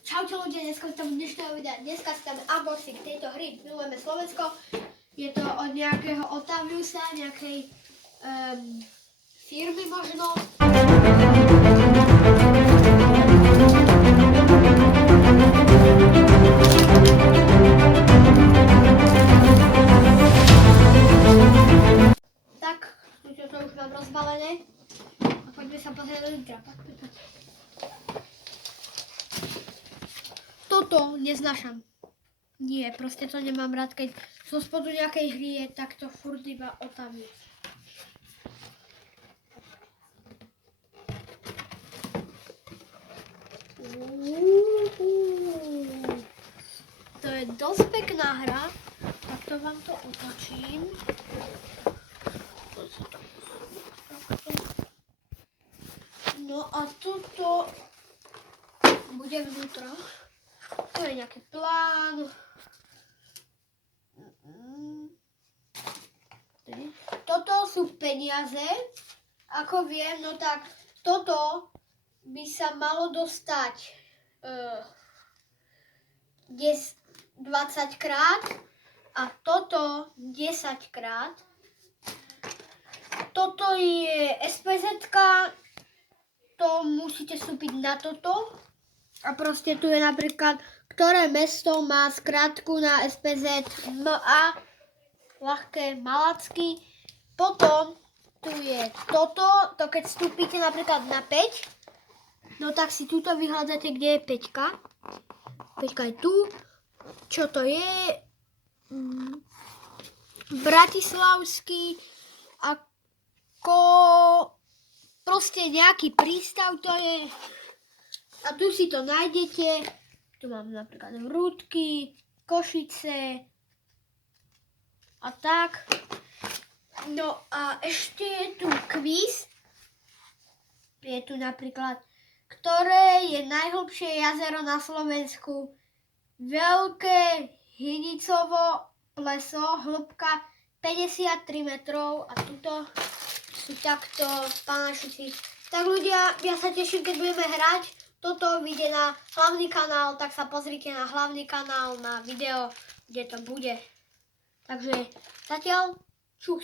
Čaute ľudia, dneska tam dnešného videa. Dneska si tam unboxing tejto hry Milujeme Slovensko. Je to od nejakého Otaviusa, nejakej firmy možno. Tak, to už mám rozbalené. A poďme sa pozrieť do litra. Toto neznášam. Nie, proste to nemám rád, keď zo spodu nejakej hry je takto furt iba Otavius. To je dosť pekná hra. Takto vám to otočím. No a toto bude vnútra. To je nejaký plán. Toto sú peniaze. Ako viem, no tak toto by sa malo dostať 20 krát a toto 10 krát. Toto je SPZ-ka, to musíte vstúpiť na toto. A proste tu je napríklad, ktoré mesto má skratku na SPZ MA, ľahké Malacky. Potom tu je toto, to keď vstúpite napríklad na 5, no tak si tuto vyhľadáte, kde je 5. 5 je tu. Čo to je? Bratislavský, ako proste nejaký prístav to je. A tu si to nájdete. Tu mám napríklad Vrútky, Košice a tak. No a ešte je tu kvíz. Je tu napríklad, ktoré je najhlbšie jazero na Slovensku. Veľké Hynicovo pleso, hĺbka 53 metrov a tuto sú takto pánašuci. Tak ľudia, ja sa teším, keď budeme hrať. Toto vyjde na hlavný kanál, tak sa pozrite na hlavný kanál, na video, kde to bude. Takže zatiaľ čus.